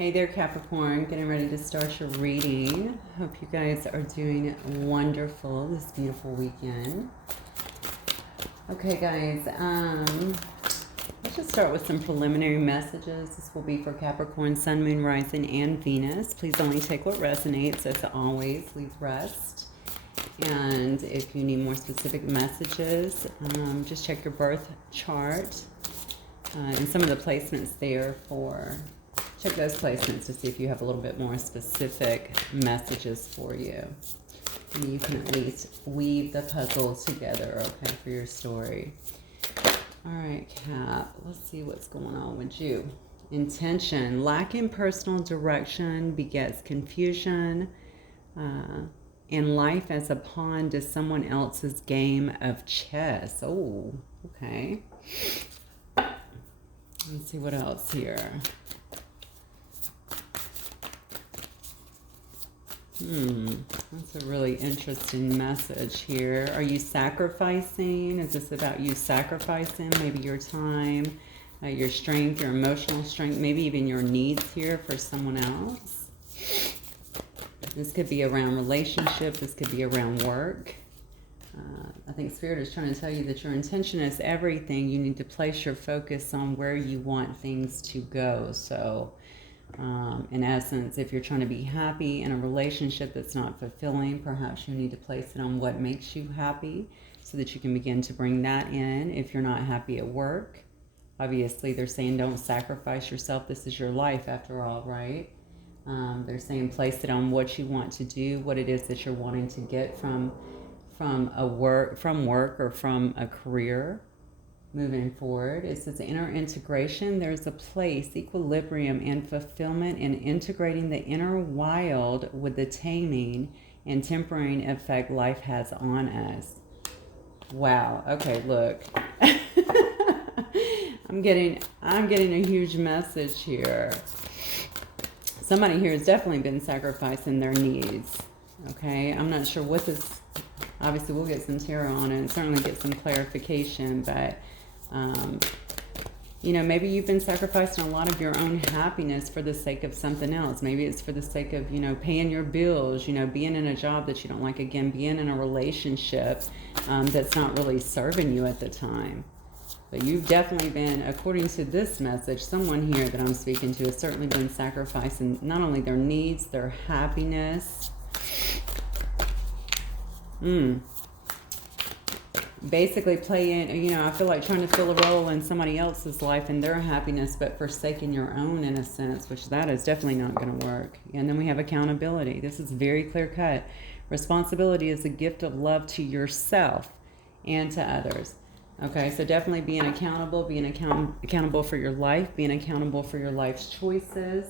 Hey there, Capricorn. Getting ready to start your reading. Hope you guys are doing wonderful this beautiful weekend. Okay, guys. Let's just start with some preliminary messages. This will be for Capricorn, Sun, Moon, Rising, and Venus. Please only take what resonates. As always, leave rest. And if you need more specific messages, just check your birth chart and some of the placements there for. Check those placements to see if you have a little bit more specific messages for you. And you can at least weave the puzzle together, okay, for your story. All right, Cap, let's see what's going on with you. Intention. Lacking personal direction begets confusion and life as a pawn to someone else's game of chess. Oh, okay. Let's see what else here. That's a really interesting message here. Are you sacrificing? Is this about you sacrificing maybe your time, your strength, your emotional strength, maybe even your needs here for someone else? This could be around relationship. This could be around work. I think Spirit is trying to tell you that your intention is everything. You need to place your focus on where you want things to go. So, in essence, if you're trying to be happy in a relationship that's not fulfilling, perhaps you need to place it on what makes you happy so that you can begin to bring that in. If you're not happy at work, obviously they're saying don't sacrifice yourself. This is your life after all, right? They're saying place it on what you want to do, what it is that you're wanting to get from work or from a career. Moving forward, it says inner integration. There's a place, equilibrium, and fulfillment in integrating the inner wild with the taming and tempering effect life has on us. Wow. Okay, look. I'm getting a huge message here. Somebody here has definitely been sacrificing their needs. Okay, I'm not sure what this. Obviously, we'll get some tarot on it and certainly get some clarification, but. Maybe you've been sacrificing a lot of your own happiness for the sake of something else. Maybe it's for the sake of, paying your bills, being in a job that you don't like, again, being in a relationship that's not really serving you at the time. But you've definitely been, according to this message, someone here that I'm speaking to has certainly been sacrificing not only their needs, their happiness. Basically playing, I feel like trying to fill a role in somebody else's life and their happiness, but forsaking your own in a sense, which that is definitely not going to work. And then we have accountability. This is very clear cut. Responsibility is a gift of love to yourself and to others. Okay, so definitely being accountable, accountable for your life, being accountable for your life's choices.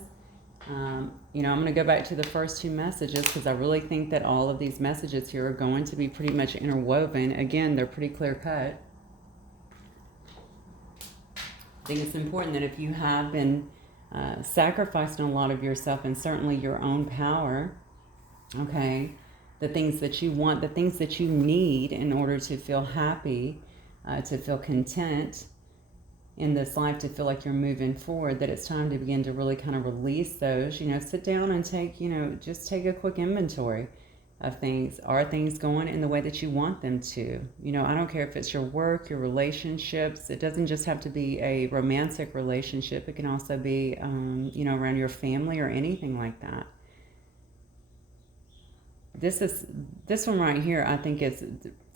I'm going to go back to the first two messages because I really think that all of these messages here are going to be pretty much interwoven. Again, they're pretty clear cut. I think it's important that if you have been sacrificing a lot of yourself and certainly your own power, okay, the things that you want, the things that you need in order to feel happy, to feel content, in this life, to feel like you're moving forward, that it's time to begin to really kind of release those, sit down and take, just take a quick inventory of things. Are things going in the way that you want them to? I don't care if it's your work, your relationships. It doesn't just have to be a romantic relationship. It can also be, around your family or anything like that. This one right here, I think is,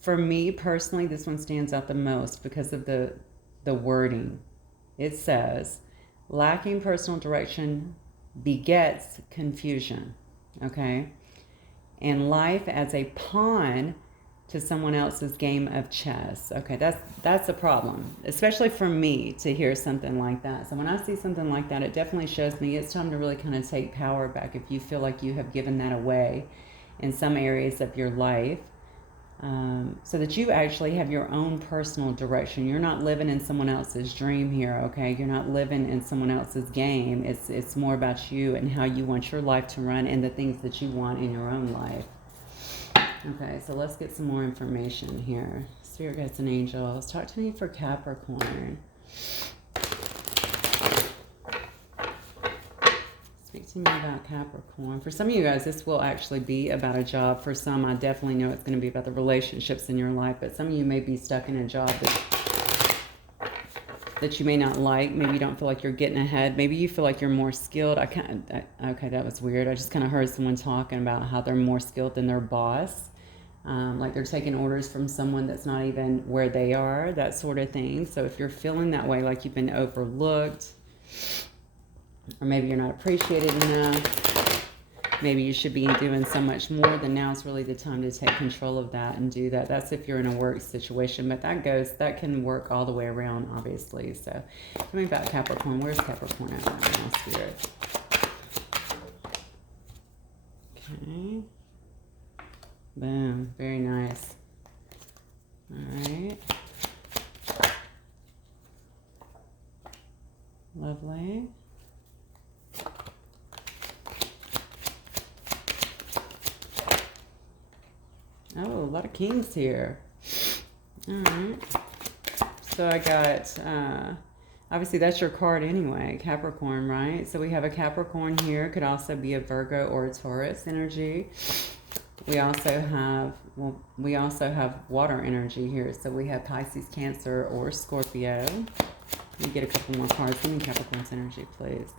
for me personally, this one stands out the most because of the wording. It says, lacking personal direction begets confusion, okay? And life as a pawn to someone else's game of chess. Okay, that's a problem, especially for me to hear something like that. So when I see something like that, it definitely shows me it's time to really kind of take power back if you feel like you have given that away in some areas of your life. So that you actually have your own personal direction. You're not living in someone else's dream here, okay? You're not living in someone else's game. It's more about you and how you want your life to run and the things that you want in your own life. Okay, so let's get some more information here. Spirit guides and angels, talk to me for Capricorn. to me about Capricorn. For some of you guys, this will actually be about a job. For some, I definitely know it's going to be about the relationships in your life. But some of you may be stuck in a job that you may not like. Maybe you don't feel like you're getting ahead. Maybe you feel like you're more skilled. Okay, that was weird. I just kind of heard someone talking about how they're more skilled than their boss. Like they're taking orders from someone that's not even where they are, that sort of thing. So if you're feeling that way, like you've been overlooked, or maybe you're not appreciated enough, maybe you should be doing so much more, then now's really the time to take control of that and do that. That's if you're in a work situation, but that can work all the way around, obviously. So tell me about Capricorn. Where's Capricorn at right now, Spirit? Okay. Boom. Very nice. All right. Lovely. Oh, a lot of kings here. All right. So I got, obviously that's your card anyway, Capricorn, right? So we have a Capricorn here. Could also be a Virgo or a Taurus energy. We also have water energy here. So we have Pisces, Cancer, or Scorpio. Let me get a couple more cards. Give me Capricorn's energy, please.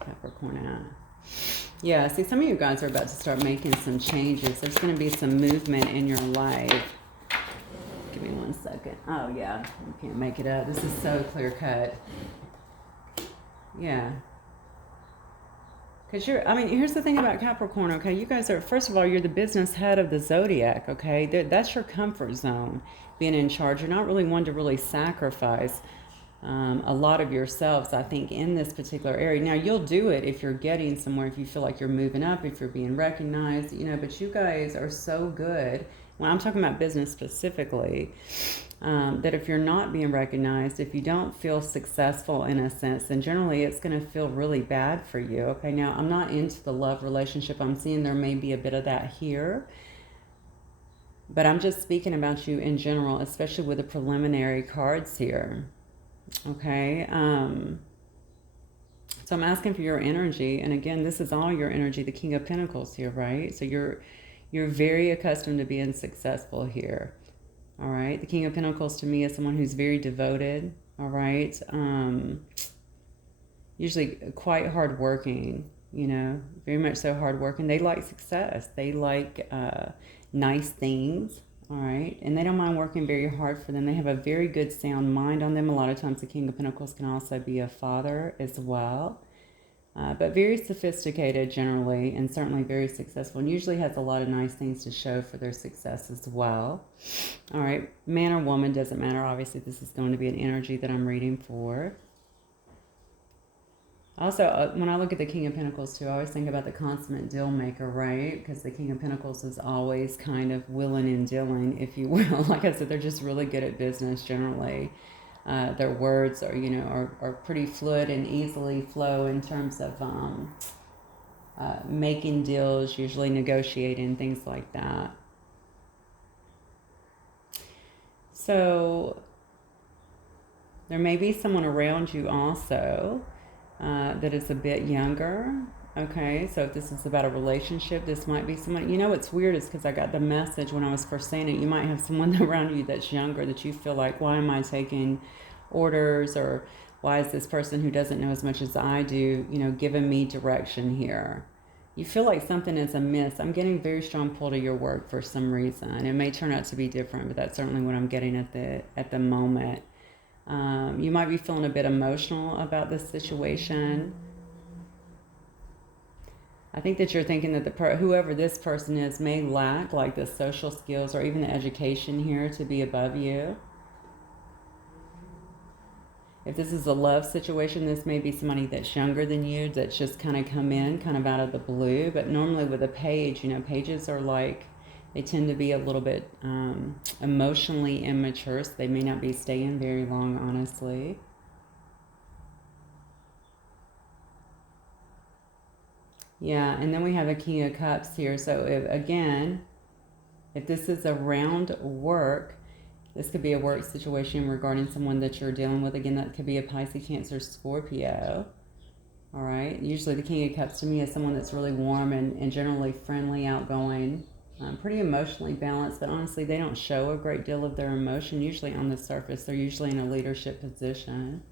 Capricorn out. Yeah, see, some of you guys are about to start making some changes. There's going to be some movement in your life. Give me 1 second. Oh, yeah. You can't make it up. This is so clear cut. Yeah. Because here's the thing about Capricorn, okay? You guys are, first of all, you're the business head of the zodiac, okay? That's your comfort zone, being in charge. You're not really one to really sacrifice a lot of yourselves, I think, in this particular area. Now, you'll do it if you're getting somewhere, if you feel like you're moving up, if you're being recognized, but you guys are so good. When I'm talking about business specifically, that if you're not being recognized, if you don't feel successful in a sense, then generally it's going to feel really bad for you. Okay, now I'm not into the love relationship. I'm seeing there may be a bit of that here, but I'm just speaking about you in general, especially with the preliminary cards here. Okay, so I'm asking for your energy, and again, this is all your energy, the King of Pentacles here, right? So you're very accustomed to being successful here. All right, the King of Pentacles to me is someone who's very devoted. All right, usually quite hardworking. Very much so hardworking. They like success. They like nice things. All right, and they don't mind working very hard for them. They have a very good sound mind on them. A lot of times the King of Pentacles can also be a father as well. But very sophisticated generally, and certainly very successful, and usually has a lot of nice things to show for their success as well. All right, man or woman, doesn't matter. Obviously, this is going to be an energy that I'm reading for. Also, when I look at the King of Pentacles too, I always think about the consummate deal maker, right? Because the King of Pentacles is always kind of willing and dealing, if you will. Like I said, they're just really good at business generally. Their words are pretty fluid and easily flow in terms of making deals, usually negotiating, things like that. So there may be someone around you also that is a bit younger. Okay, so if this is about a relationship, this might be someone, what's weird is because I got the message when I was first saying it, you might have someone around you that's younger that you feel like, why am I taking orders, or why is this person who doesn't know as much as I do, giving me direction here? You feel like something is amiss. I'm getting very strong pull to your work for some reason. It may turn out to be different, but that's certainly what I'm getting at the moment. You might be feeling a bit emotional about this situation. I think that you're thinking that whoever this person is may lack like the social skills or even the education here to be above you. If this is a love situation, this may be somebody that's younger than you that's just kind of come in kind of out of the blue. But normally with a page, pages are like, they tend to be a little bit emotionally immature, so they may not be staying very long, honestly. Yeah, and then we have a King of Cups here. So if this is around work, this could be a work situation regarding someone that you're dealing with. Again, that could be a Pisces, Cancer, Scorpio. All right. Usually the King of Cups to me is someone that's really warm and generally friendly, outgoing, pretty emotionally balanced, but honestly, they don't show a great deal of their emotion. Usually on the surface, they're usually in a leadership position.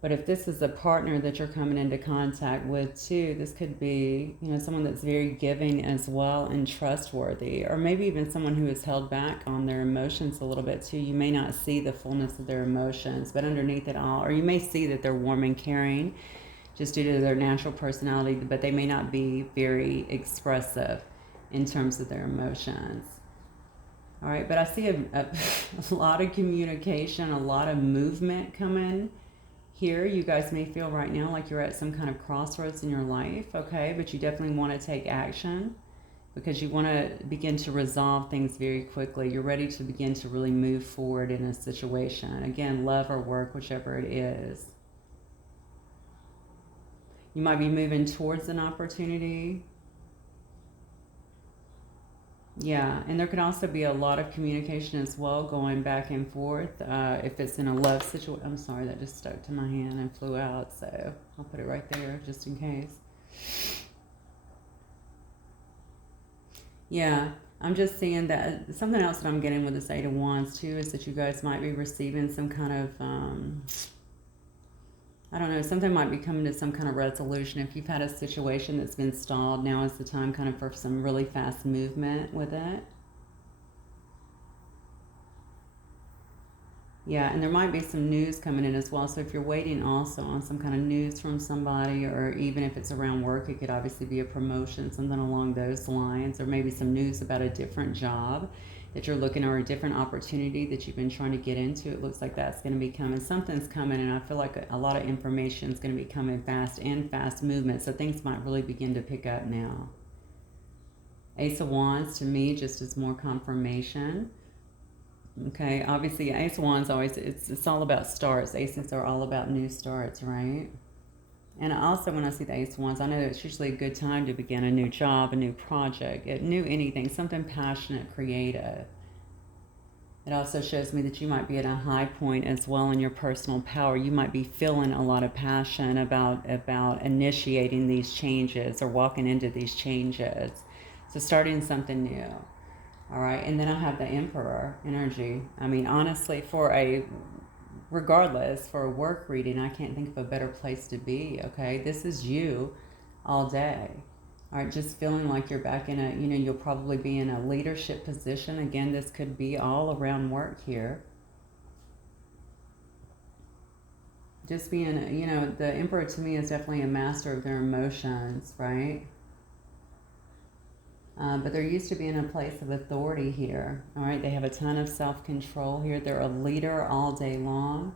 But if this is a partner that you're coming into contact with too, this could be, someone that's very giving as well and trustworthy, or maybe even someone who is held back on their emotions a little bit too. You may not see the fullness of their emotions, but underneath it all, or you may see that they're warm and caring just due to their natural personality, but they may not be very expressive in terms of their emotions. All right, but I see a lot of communication, a lot of movement coming here. You guys may feel right now like you're at some kind of crossroads in your life, okay? But you definitely want to take action because you want to begin to resolve things very quickly. You're ready to begin to really move forward in a situation. Again, love or work, whichever it is. You might be moving towards an opportunity. Yeah, and there could also be a lot of communication as well, going back and forth. If it's in a love situation, I'm sorry, that just stuck to my hand and flew out, so I'll put it right there just in case. Yeah, I'm just seeing that something else that I'm getting with this Eight of Wands too is that you guys might be receiving some kind of I don't know, something might be coming to some kind of resolution. If you've had a situation that's been stalled, now is the time kind of for some really fast movement with it. Yeah, and there might be some news coming in as well. So if you're waiting also on some kind of news from somebody, or even if it's around work, it could obviously be a promotion, something along those lines, or maybe some news about a different job that you're looking, or a different opportunity that you've been trying to get into. It looks like that's going to be coming. Something's coming, and I feel like a lot of information is going to be coming fast, and fast movement. So things might really begin to pick up now. Ace of Wands to me just is more confirmation. Okay, obviously Ace of Wands always, it's all about starts. Aces are all about new starts, right? And also when I see the Ace of Wands, I know it's usually a good time to begin a new job, a new project, a new anything, something passionate, creative. It also shows me that you might be at a high point as well in your personal power. You might be feeling a lot of passion about initiating these changes or walking into these changes. So starting something new. All right, and then I have the Emperor energy. I mean, honestly, regardless, for a work reading, I can't think of a better place to be, okay? This is you all day. All right, just feeling like you're back in a, you'll probably be in a leadership position. Again, this could be all around work here. Just being, the Emperor to me is definitely a master of their emotions, right? But they're used to being in a place of authority here. All right, they have a ton of self-control here. They're a leader all day long.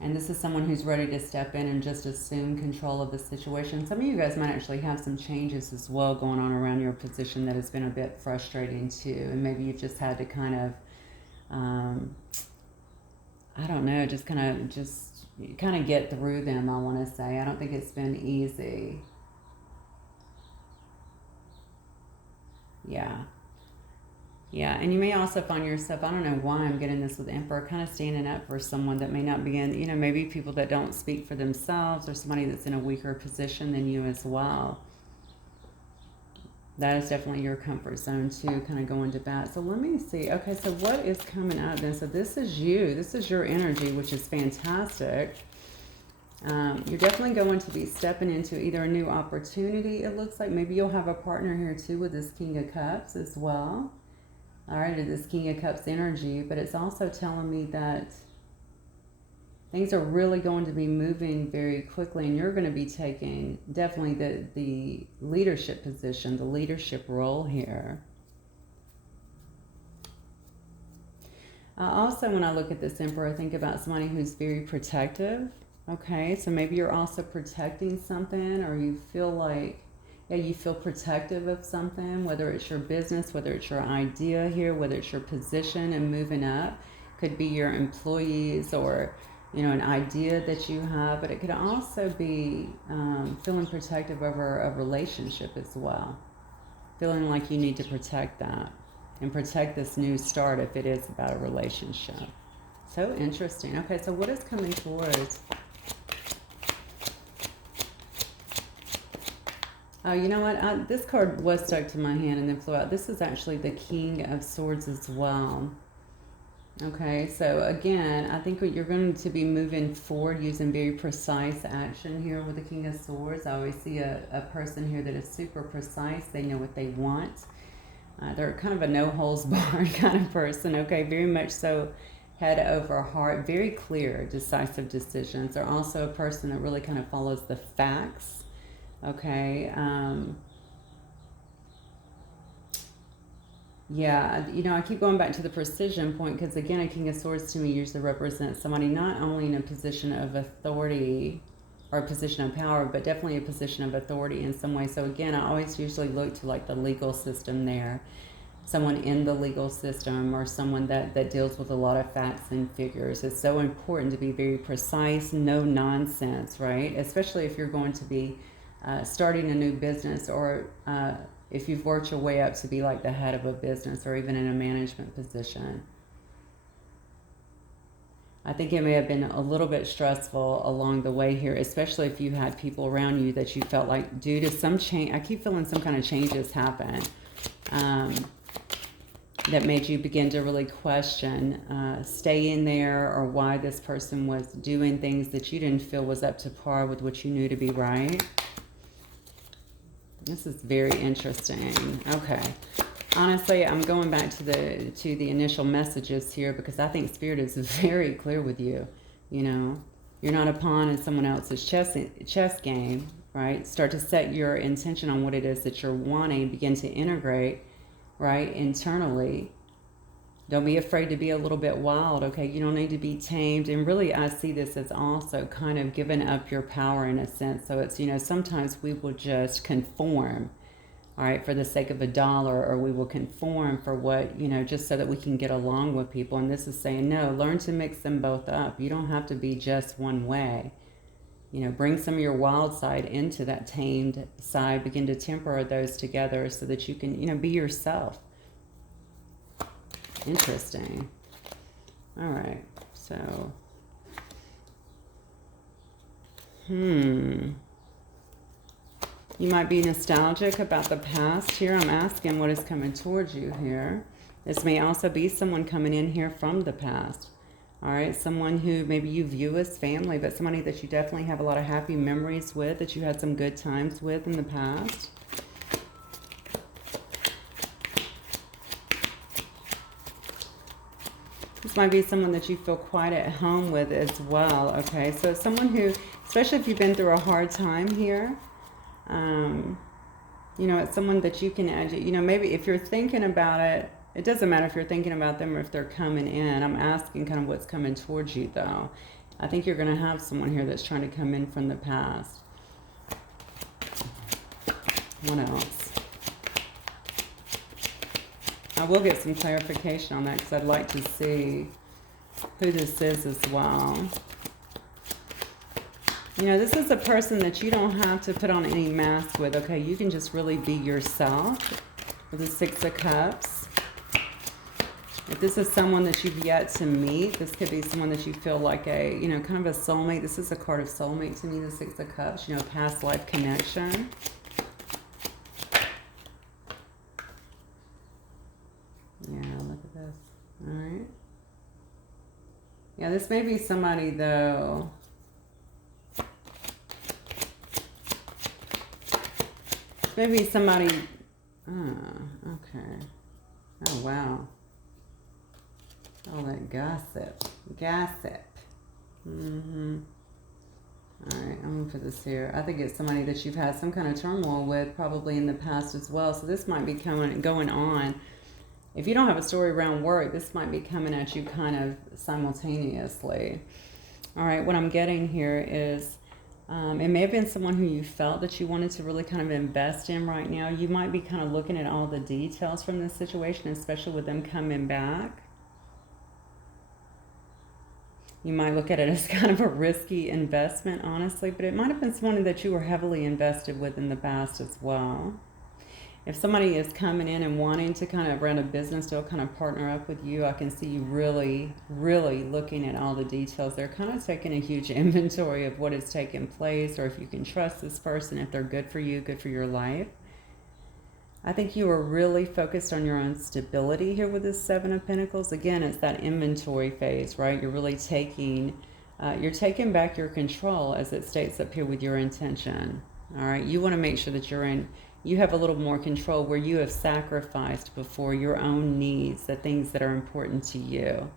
And this is someone who's ready to step in and just assume control of the situation. Some of you guys might actually have some changes as well going on around your position that has been a bit frustrating too. And maybe you've just had to kind of, I don't know, just kind of get through them, I want to say. I don't think it's been easy. Yeah, and you may also find yourself, I don't know why I'm getting this with Emperor, kind of standing up for someone that may not be in, maybe people that don't speak for themselves, or somebody that's in a weaker position than you as well. That is definitely your comfort zone too, kind of going to bat. So let me see. Okay, so what is coming out of this? So this is you. This is your energy, which is fantastic. You're definitely going to be stepping into either a new opportunity, it looks like. Maybe you'll have a partner here too with this King of Cups as well. All right, this King of Cups energy. But it's also telling me that things are really going to be moving very quickly, and you're going to be taking definitely the leadership position, the leadership role here. Also, when I look at this Emperor, I think about somebody who's very protective. Okay, so maybe you're also protecting something, or you feel like, you feel protective of something, whether it's your business, whether it's your idea here, whether it's your position and moving up. Could be your employees, or, an idea that you have, but it could also be feeling protective over a relationship as well. Feeling like you need to protect that and protect this new start if it is about a relationship. So interesting. Okay, so what is coming towards Oh, you know what? This card was stuck to my hand and then flew out. This is actually the King of Swords as well. Okay, so again, I think you're going to be moving forward using very precise action here with the King of Swords. I always see a person here that is super precise. They know what they want. They're kind of a no-holds-barred kind of person, okay? Very much so head over heart, very clear, decisive decisions. They're also a person that really kind of follows the facts, okay? Yeah, you know, I keep going back to the precision point because, again, a King of Swords to me usually represents somebody not only in a position of authority or a position of power, but definitely a position of authority in some way. So, again, I always usually look to, like, the legal system there. Someone in the legal system or someone that deals with a lot of facts and figures. It's so important to be very precise, no nonsense, right? Especially if you're going to be starting a new business or if you've worked your way up to be like the head of a business or even in a management position. I think it may have been a little bit stressful along the way here, especially if you had people around you that you felt like due to some change, I keep feeling some kind of changes happen that made you begin to really question staying there or why this person was doing things that you didn't feel was up to par with what you knew to be right. This is very interesting. Okay. Honestly, I'm going back to the initial messages here because I think Spirit is very clear with you. You know, you're not a pawn in someone else's chess game, right? Start to set your intention on what it is that you're wanting. Begin to integrate, right, internally. Don't be afraid to be a little bit wild, okay? You don't need to be tamed. And really, I see this as also kind of giving up your power in a sense. So it's, you know, sometimes we will just conform, all right, for the sake of a dollar, or we will conform for what, you know, just so that we can get along with people. And this is saying, no, learn to mix them both up. You don't have to be just one way. You know, bring some of your wild side into that tamed side. Begin to temper those together so that you can, you know, be yourself. Interesting. All right. So, you might be nostalgic about the past here. I'm asking what is coming towards you here. This may also be someone coming in here from the past. All right. Someone who maybe you view as family, but somebody that you definitely have a lot of happy memories with, that you had some good times with in the past. This might be someone that you feel quite at home with as well, okay? So someone who, especially if you've been through a hard time here, you know, it's someone that you can, you know, maybe if you're thinking about it, it doesn't matter if you're thinking about them or if they're coming in. I'm asking kind of what's coming towards you, though. I think you're going to have someone here that's trying to come in from the past. What else? I will get some clarification on that because I'd like to see who this is as well. You know, this is a person that you don't have to put on any mask with, okay? You can just really be yourself with the Six of Cups. If this is someone that you've yet to meet, this could be someone that you feel like a, you know, kind of a soulmate. This is a card of soulmate to me, the Six of Cups, you know, past life connection. Yeah, look at this. All right. Yeah, this may be somebody, though. Maybe somebody. Oh, okay. Oh, wow. All that gossip. Gossip. All right, I'm going to put this here. I think it's somebody that you've had some kind of turmoil with probably in the past as well. So this might be going on. If you don't have a story around work, this might be coming at you kind of simultaneously. All right, what I'm getting here is it may have been someone who you felt that you wanted to really kind of invest in right now. You might be kind of looking at all the details from this situation, especially with them coming back. You might look at it as kind of a risky investment, honestly, but it might have been someone that you were heavily invested with in the past as well. if somebody is coming in and wanting to kind of run a business deal, kind of partner up with you, I can see you really, really looking at all the details. They're kind of taking a huge inventory of what has taken place, or if you can trust this person, if they're good for you, good for your life. I think you are really focused on your own stability here with this Seven of Pentacles. Again, it's that inventory phase, right? You're really taking back your control, as it states up here, with your intention. All right, you want to make sure that you have a little more control, where you have sacrificed before your own needs, the things that are important to you.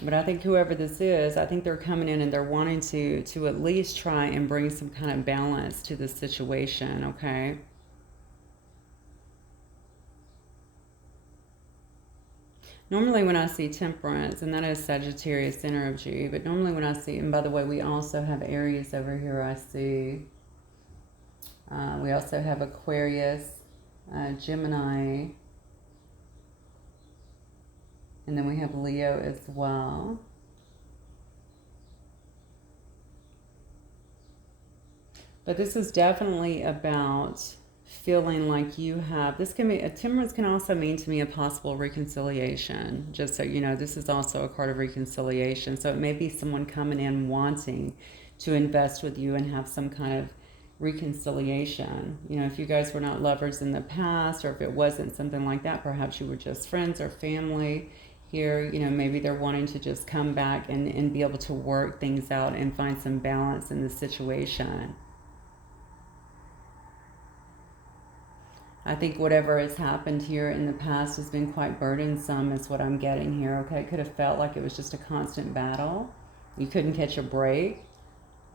But I think whoever this is, I think they're coming in and they're wanting to at least try and bring some kind of balance to the situation, okay? Normally when I see Temperance, and that is Sagittarius energy, but normally when I see, and by the way, we also have Aries over here, I see. We also have Aquarius, Gemini, and then we have Leo as well. But this is definitely about feeling like you have, this can be, a temperance can also mean to me a possible reconciliation. Just so you know, this is also a card of reconciliation. So it may be someone coming in wanting to invest with you and have some kind of reconciliation. You know, if you guys were not lovers in the past, or if it wasn't something like that, perhaps you were just friends or family. Here, you know, maybe they're wanting to just come back and be able to work things out and find some balance in the situation. I think whatever has happened here in the past has been quite burdensome, is what I'm getting here, okay? It could have felt like it was just a constant battle. You couldn't catch a break,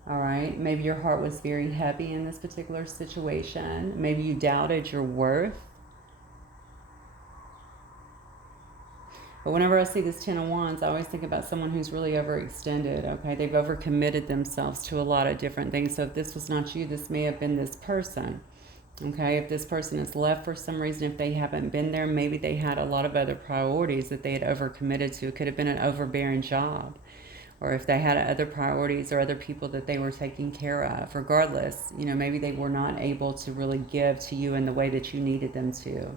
all right? Maybe your heart was very heavy in this particular situation. Maybe you doubted your worth. But whenever I see this Ten of Wands, I always think about someone who's really overextended, okay? They've overcommitted themselves to a lot of different things. So if this was not you, this may have been this person, okay? If this person is left for some reason, if they haven't been there, maybe they had a lot of other priorities that they had overcommitted to. It could have been an overbearing job, or if they had other priorities or other people that they were taking care of. Regardless, you know, maybe they were not able to really give to you in the way that you needed them to.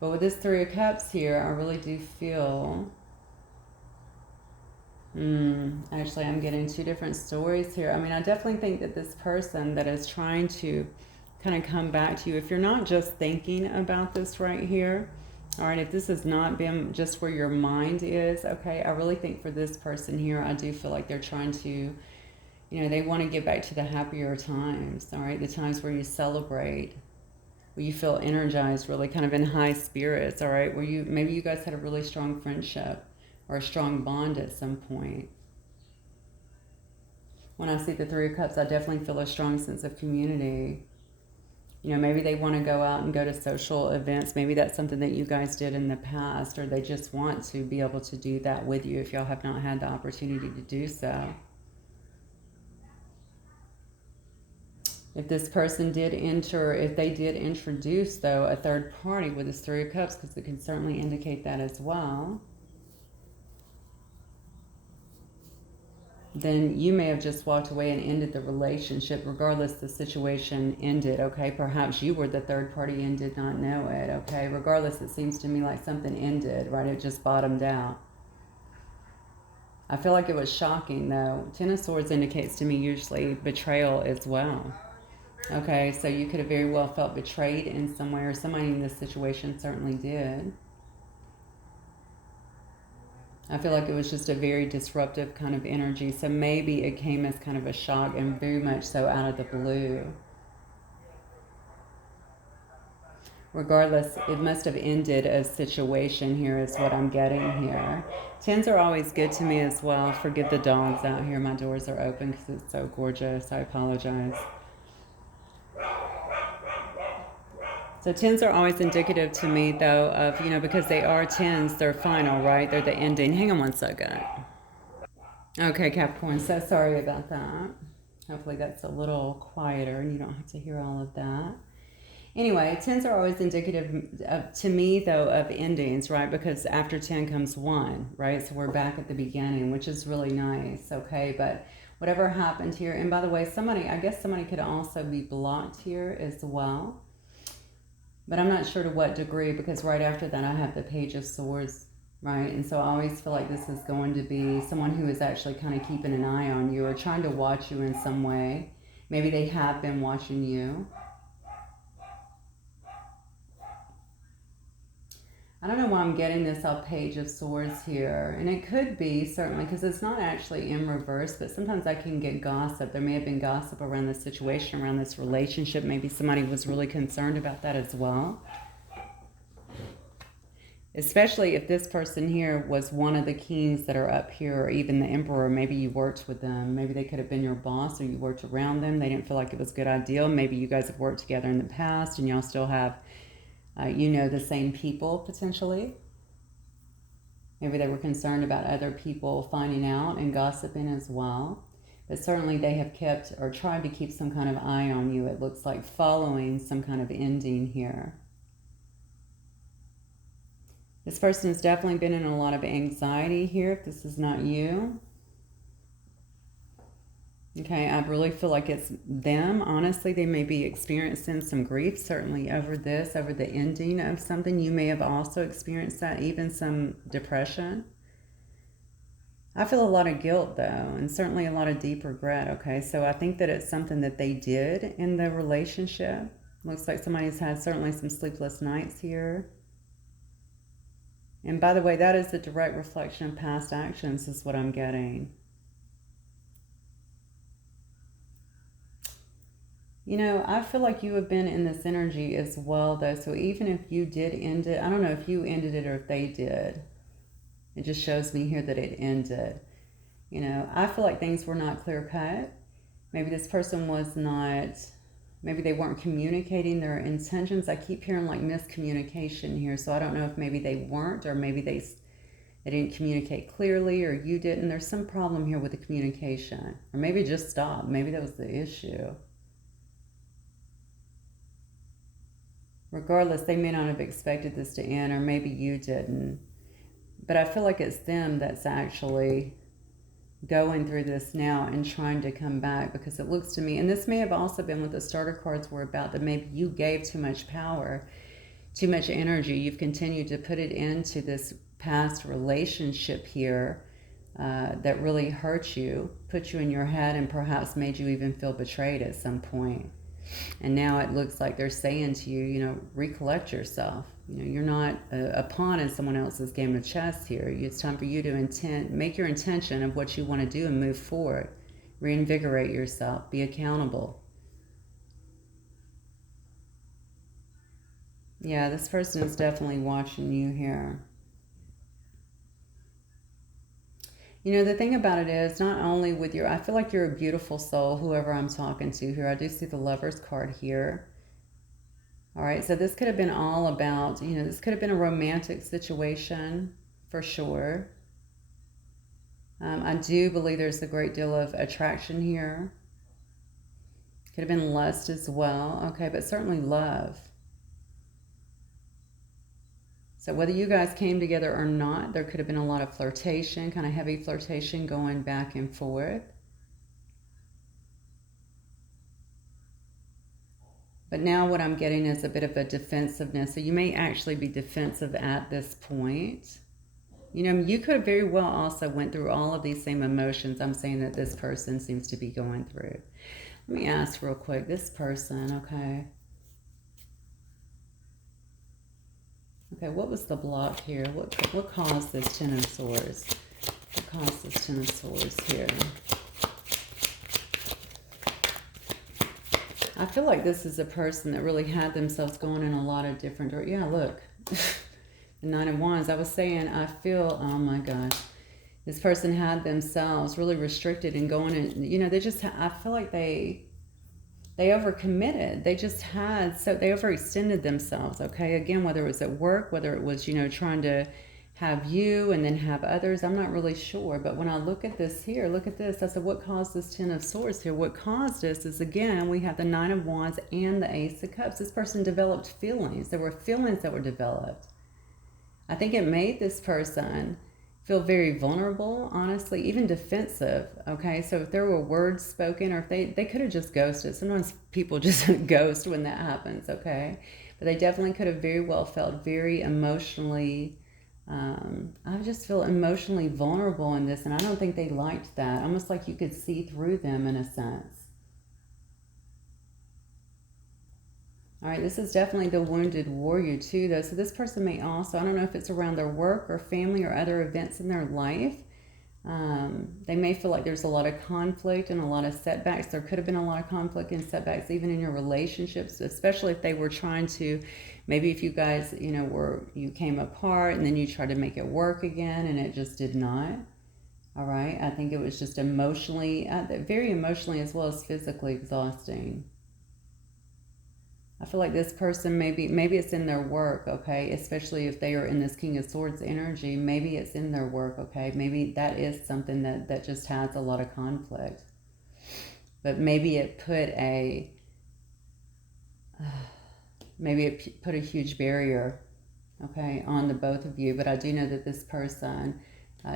But with this Three of Cups here, I really do feel... actually, I'm getting two different stories here. I mean, I definitely think that this person that is trying to kind of come back to you, if you're not just thinking about this right here, all right, if this has not been just where your mind is, okay, I really think for this person here, I do feel like they're trying to, you know, they want to get back to the happier times, all right, the times where you celebrate, where you feel energized, really kind of in high spirits, all right, where you, maybe you guys had a really strong friendship or a strong bond at some point. When I see the Three of Cups, I definitely feel a strong sense of community. You know, maybe they want to go out and go to social events. Maybe that's something that you guys did in the past, or they just want to be able to do that with you if y'all have not had the opportunity to do so. If this person did enter, if they did introduce, though, a third party with this Three of Cups, because it can certainly indicate that as well, then you may have just walked away and ended the relationship. Regardless, the situation ended, okay? Perhaps you were the third party and did not know it, okay? Regardless, it seems to me like something ended, right? It just bottomed out. I feel like it was shocking, though. Ten of Swords indicates to me usually betrayal as well. Okay, so you could have very well felt betrayed in some way, or somebody in this situation certainly did. I feel like it was just a very disruptive kind of energy. So maybe it came as kind of a shock, and very much so out of the blue. Regardless, it must have ended a situation here, is what I'm getting here. Tens are always good to me as well. Forgive the dogs out here. My doors are open because it's so gorgeous. I apologize. So tens are always indicative to me, though, of, you know, because they are tens, they're final, right? They're the ending. Hang on one second. Okay, Capricorn, so sorry about that. Hopefully that's a little quieter and you don't have to hear all of that. Anyway, 10s are always indicative of, to me though, of endings, right? Because after 10 comes 1, right? So we're back at the beginning, which is really nice, okay? But whatever happened here, and by the way, I guess somebody could also be blocked here as well. But I'm not sure to what degree, because right after that I have the Page of Swords, right? And so I always feel like this is going to be someone who is actually kind of keeping an eye on you or trying to watch you in some way. Maybe they have been watching you. I don't know why I'm getting this Page of Swords here. And it could be, certainly, because it's not actually in reverse, but sometimes I can get gossip. There may have been gossip around this situation, around this relationship. Maybe somebody was really concerned about that as well. Especially if this person here was one of the kings that are up here, or even the emperor. Maybe you worked with them. Maybe they could have been your boss, or you worked around them. They didn't feel like it was a good idea. Maybe you guys have worked together in the past and y'all still have the same people potentially. Maybe they were concerned about other people finding out and gossiping as well. But certainly they have kept or tried to keep some kind of eye on you. It looks like following some kind of ending here. This person has definitely been in a lot of anxiety here if this is not you. Okay, I really feel like it's them. Honestly, they may be experiencing some grief, certainly over this, over the ending of something. You may have also experienced that, even some depression. I feel a lot of guilt, though, and certainly a lot of deep regret, okay? So I think that it's something that they did in the relationship. Looks like somebody's had certainly some sleepless nights here. And by the way, that is the direct reflection of past actions, is what I'm getting. I feel like you have been in this energy as well, though. So even if you did end it, I don't know if you ended it or if they did. It just shows me here that it ended. I feel like things were not clear cut. Maybe this person was not, maybe they weren't communicating their intentions. I keep hearing like miscommunication here. So I don't know if maybe they weren't, or maybe they didn't communicate clearly, or you didn't. There's some problem here with the communication. Or maybe it just stopped. Maybe that was the issue. Regardless, they may not have expected this to end, or maybe you didn't. But I feel like it's them that's actually going through this now and trying to come back, because it looks to me, and this may have also been what the starter cards were about, that maybe you gave too much power, too much energy. You've continued to put it into this past relationship here that really hurt you, put you in your head, and perhaps made you even feel betrayed at some point. And now it looks like they're saying to you, recollect yourself. You're not a pawn in someone else's game of chess here. It's time for you to make your intention of what you want to do and move forward. Reinvigorate yourself. Be accountable. Yeah, this person is definitely watching you here. The thing about it is, not only with I feel like you're a beautiful soul, whoever I'm talking to here. I do see the Lover's card here. All right, so this could have been all about, this could have been a romantic situation for sure. I do believe there's a great deal of attraction here. Could have been lust as well, okay, but certainly love. So whether you guys came together or not, there could have been a lot of flirtation, kind of heavy flirtation going back and forth. But now what I'm getting is a bit of a defensiveness. So you may actually be defensive at this point. You could have very well also went through all of these same emotions I'm saying that this person seems to be going through. Let me ask real quick, this person, okay. Okay, what was the block here? What caused this Ten of Swords? What caused this Ten of Swords here? I feel like this is a person that really had themselves going in a lot of different directions. Yeah, look. The Nine of Wands. I was saying, I feel, oh my gosh. This person had themselves really restricted and going in, they just, I feel like they overcommitted. They just had, so they overextended themselves, okay? Again, whether it was at work, whether it was, trying to have you and then have others. I'm not really sure. But when I look at this here, look at this. I said, what caused this Ten of Swords here? What caused this is, again, we have the Nine of Wands and the Ace of Cups. This person developed feelings. There were feelings that were developed. I think it made this person feel very vulnerable, honestly, even defensive, okay? So if there were words spoken, or if they could have just ghosted. Sometimes people just ghost when that happens, okay? But they definitely could have very well felt very emotionally, I just feel emotionally vulnerable in this, and I don't think they liked that. Almost like you could see through them in a sense. All right, this is definitely the wounded warrior too, though. So this person may also, I don't know if it's around their work or family or other events in their life. They may feel like there's a lot of conflict and a lot of setbacks. There could have been a lot of conflict and setbacks even in your relationships, especially if they were trying to, maybe if you guys, you know, you came apart and then you tried to make it work again and it just did not. All right, I think it was just emotionally, very emotionally as well as physically exhausting. I feel like this person, maybe it's in their work, okay? Especially if they are in this King of Swords energy, maybe it's in their work, okay? Maybe that is something that just has a lot of conflict. But maybe it put a huge barrier, okay, on the both of you. But I do know that this person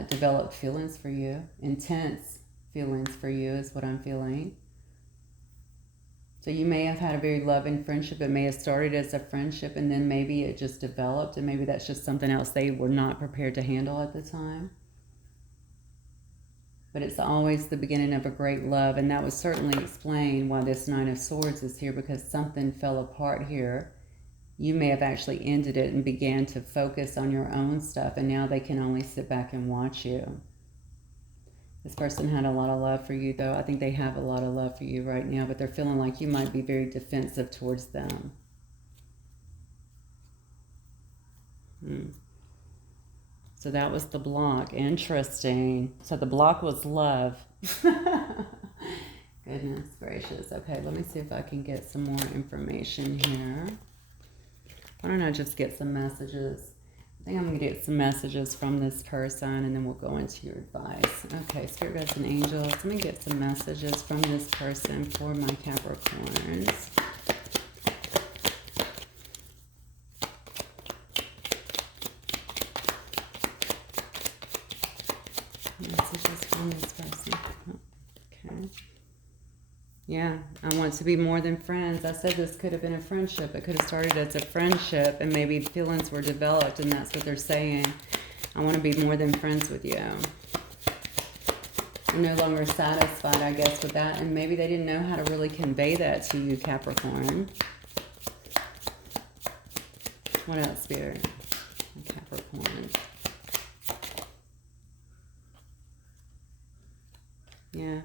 developed feelings for you, intense feelings for you is what I'm feeling. So you may have had a very loving friendship. It may have started as a friendship and then maybe it just developed, and maybe that's just something else they were not prepared to handle at the time. But it's always the beginning of a great love, and that would certainly explain why this Nine of Swords is here, because something fell apart here. You may have actually ended it and began to focus on your own stuff, and now they can only sit back and watch you. This person had a lot of love for you, though. I think they have a lot of love for you right now, but they're feeling like you might be very defensive towards them. So that was the block. Interesting. So the block was love. Goodness gracious. Okay, let me see if I can get some more information here. Why don't I just get some messages? I think I'm going to get some messages from this person, and then we'll go into your advice. Okay, Spirit Guides and Angels. Let me get some messages from this person for my Capricorns. Messages from this person. Okay. Yeah, I want to be more than friends. I said this could have been a friendship. It could have started as a friendship and maybe feelings were developed, and that's what they're saying. I want to be more than friends with you. I'm no longer satisfied, I guess, with that, and maybe they didn't know how to really convey that to you, Capricorn. What else, Spirit? Capricorn. Yeah.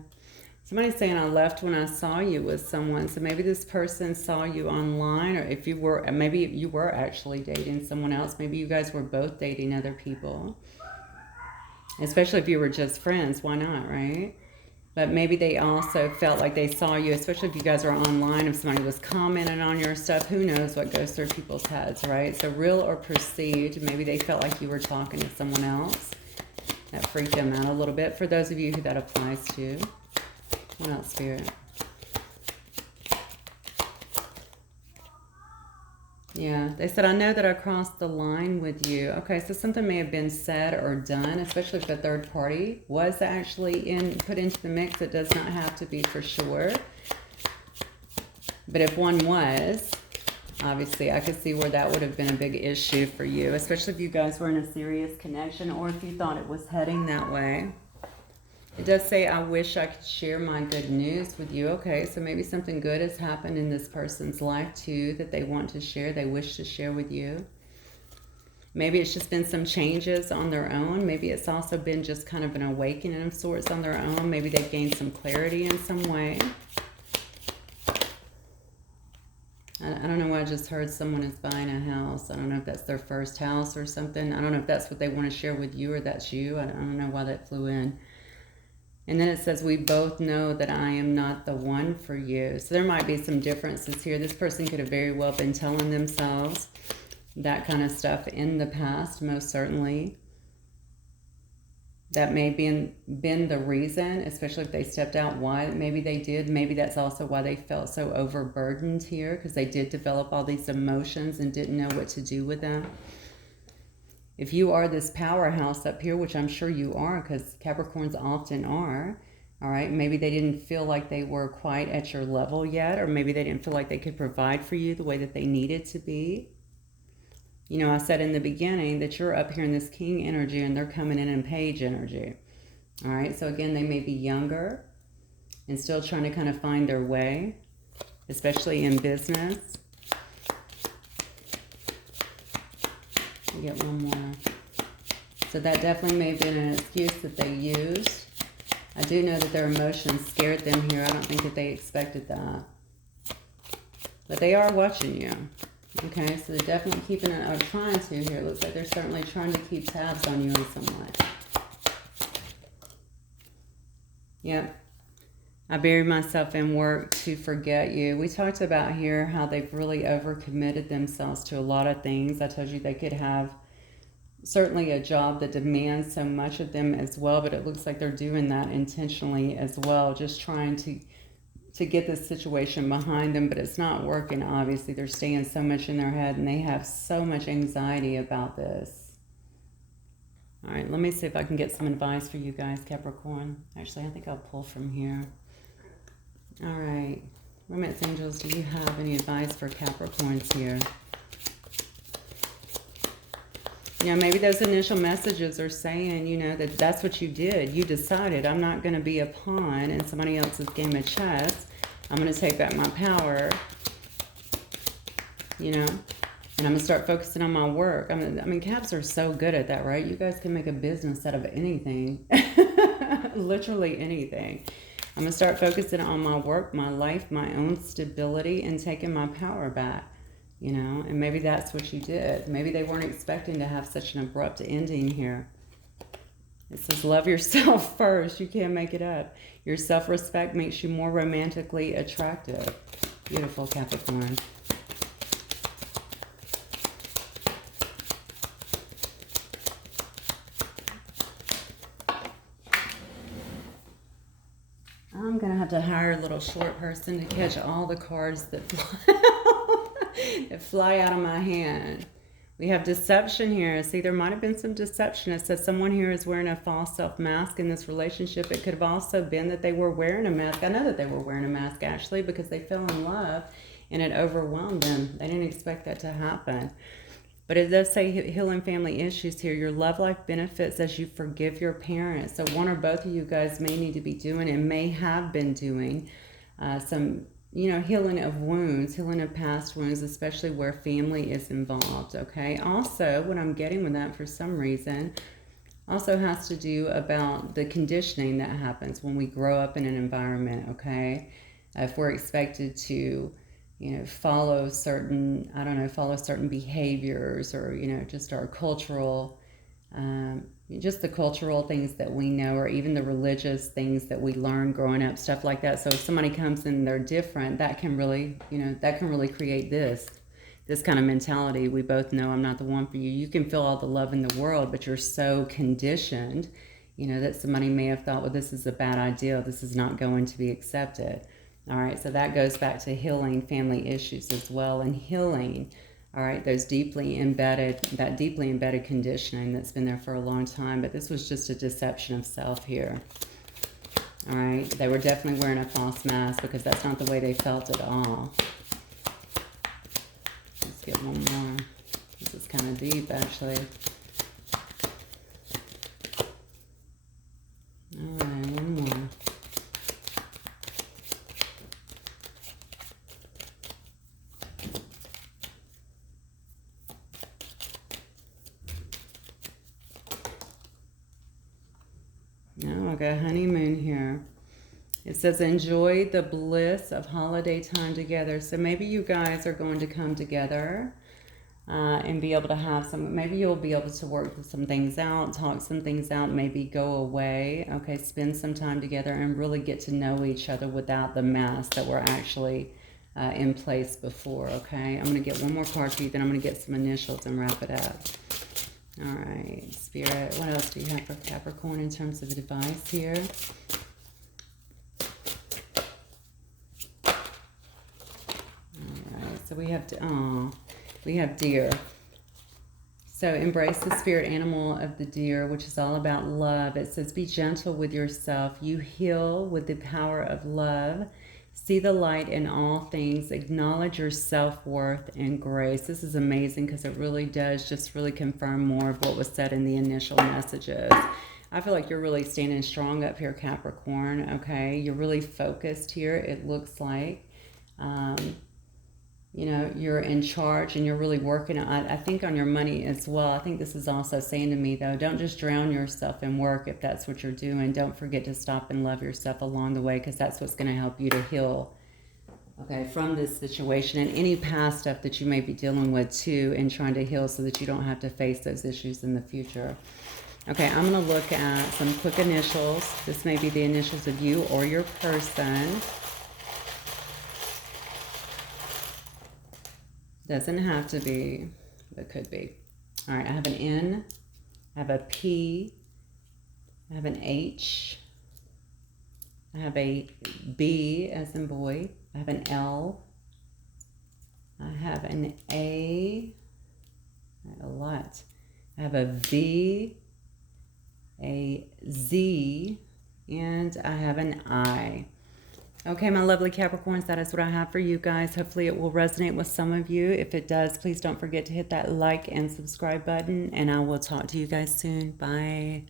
Somebody's saying I left when I saw you with someone. So maybe this person saw you online, or if you were, maybe you were actually dating someone else. Maybe you guys were both dating other people. Especially if you were just friends. Why not, right? But maybe they also felt like they saw you, especially if you guys are online, if somebody was commenting on your stuff. Who knows what goes through people's heads, right? So real or perceived, maybe they felt like you were talking to someone else. That freaked them out a little bit. For those of you who that applies to. What else, Spirit? Yeah, they said, I know that I crossed the line with you. Okay, so something may have been said or done, especially if a third party was actually put into the mix. It does not have to be for sure. But if one was, obviously, I could see where that would have been a big issue for you, especially if you guys were in a serious connection or if you thought it was heading that way. It does say, I wish I could share my good news with you. Okay, so maybe something good has happened in this person's life too that they want to share, they wish to share with you. Maybe it's just been some changes on their own. Maybe it's also been just kind of an awakening of sorts on their own. Maybe they've gained some clarity in some way. I don't know why I just heard someone is buying a house. I don't know if that's their first house or something. I don't know if that's what they want to share with you or that's you. I don't know why that flew in. And then it says, we both know that I am not the one for you. So there might be some differences here. This person could have very well been telling themselves that kind of stuff in the past, most certainly. That may be been the reason, especially if they stepped out, why maybe they did. Maybe that's also why they felt so overburdened here, because they did develop all these emotions and didn't know what to do with them. If you are this powerhouse up here, which I'm sure you are, because Capricorns often are, all right, maybe they didn't feel like they were quite at your level yet, or maybe they didn't feel like they could provide for you the way that they needed to be. You know, I said in the beginning that you're up here in this king energy and they're coming in page energy. All right, so again, they may be younger and still trying to kind of find their way, especially in business. Get one more. So that definitely may have been an excuse that they used. I do know that their emotions scared them here. I don't think that they expected that. But they are watching you. Okay, so they're definitely keeping it, or trying to here. It looks like they're certainly trying to keep tabs on you in some way. Yep. I buried myself in work to forget you. We talked about here how they've really overcommitted themselves to a lot of things. I told you they could have certainly a job that demands so much of them as well, but it looks like they're doing that intentionally as well, just trying to get this situation behind them, but it's not working. Obviously, they're staying so much in their head and they have so much anxiety about this. All right, let me see if I can get some advice for you guys, Capricorn. Actually, I think I'll pull from here. All right, Romance Angels, do you have any advice for Capricorns here? You know, maybe those initial messages are saying, you know, that that's what you did. You decided, I'm not going to be a pawn in somebody else's game of chess. I'm going to take back my power, you know, and I'm going to start focusing on my work. I mean, Caps are so good at that, right? You guys can make a business out of anything, literally anything. I'm going to start focusing on my work, my life, my own stability, and taking my power back. You know, and maybe that's what you did. Maybe they weren't expecting to have such an abrupt ending here. It says, love yourself first. You can't make it up. Your self-respect makes you more romantically attractive. Beautiful, Capricorn. I'm going to have to hire a little short person to catch all the cards that fly out of my hand. We have deception here. See, there might have been some deception. It says someone here is wearing a false self-mask in this relationship. It could have also been that they were wearing a mask. I know that they were wearing a mask, actually, because they fell in love and it overwhelmed them. They didn't expect that to happen. But it does say healing family issues here. Your love life benefits as you forgive your parents. So one or both of you guys may need to be doing and may have been doing some, you know, healing of wounds, healing of past wounds, especially where family is involved, okay? Also, what I'm getting with that for some reason also has to do about the conditioning that happens when we grow up in an environment, okay? If we're expected to, you know, follow certain, I don't know, follow certain behaviors, or, you know, just our cultural, just the cultural things that we know, or even the religious things that we learn growing up, stuff like that. So if somebody comes in and they're different, that can really, you know, that can really create this kind of mentality. We both know I'm not the one for you. You can feel all the love in the world, but you're so conditioned, you know, that somebody may have thought, well, this is a bad idea. This is not going to be accepted. All right, so that goes back to healing family issues as well, and healing, all right, those deeply embedded conditioning that's been there for a long time. But this was just a deception of self here. All right, they were definitely wearing a false mask, because that's not the way they felt at all. Let's get one more. This is kind of deep, actually. All right, one more. A honeymoon here. It says enjoy the bliss of holiday time together. So maybe you guys are going to come together and be able to have some, maybe you'll be able to work some things out, talk some things out, maybe go away, okay, spend some time together and really get to know each other without the masks that were actually in place before, okay? I'm going to get one more card for you, then I'm going to get some initials and wrap it up. All right, Spirit. What else do you have for Capricorn in terms of advice here? All right, so we have deer. So embrace the spirit animal of the deer, which is all about love. It says, be gentle with yourself. You heal with the power of love. See the light in all things. Acknowledge your self-worth and grace. This is amazing because it really does just really confirm more of what was said in the initial messages. I feel like you're really standing strong up here, Capricorn, okay? You're really focused here, it looks like. You know, you're in charge and you're really working on, I think, on your money as well. I think this is also saying to me, though, don't just drown yourself in work if that's what you're doing. Don't forget to stop and love yourself along the way, because that's what's going to help you to heal, okay, from this situation and any past stuff that you may be dealing with, too, and trying to heal so that you don't have to face those issues in the future. Okay, I'm going to look at some quick initials. This may be the initials of you or your person. Doesn't have to be, but could be. All right, I have an N, I have a P, I have an H, I have a B as in boy, I have an L, I have an A, a lot. I have a V, a Z, and I have an I. Okay, my lovely Capricorns, that is what I have for you guys. Hopefully it will resonate with some of you. If it does, please don't forget to hit that like and subscribe button, and I will talk to you guys soon. Bye.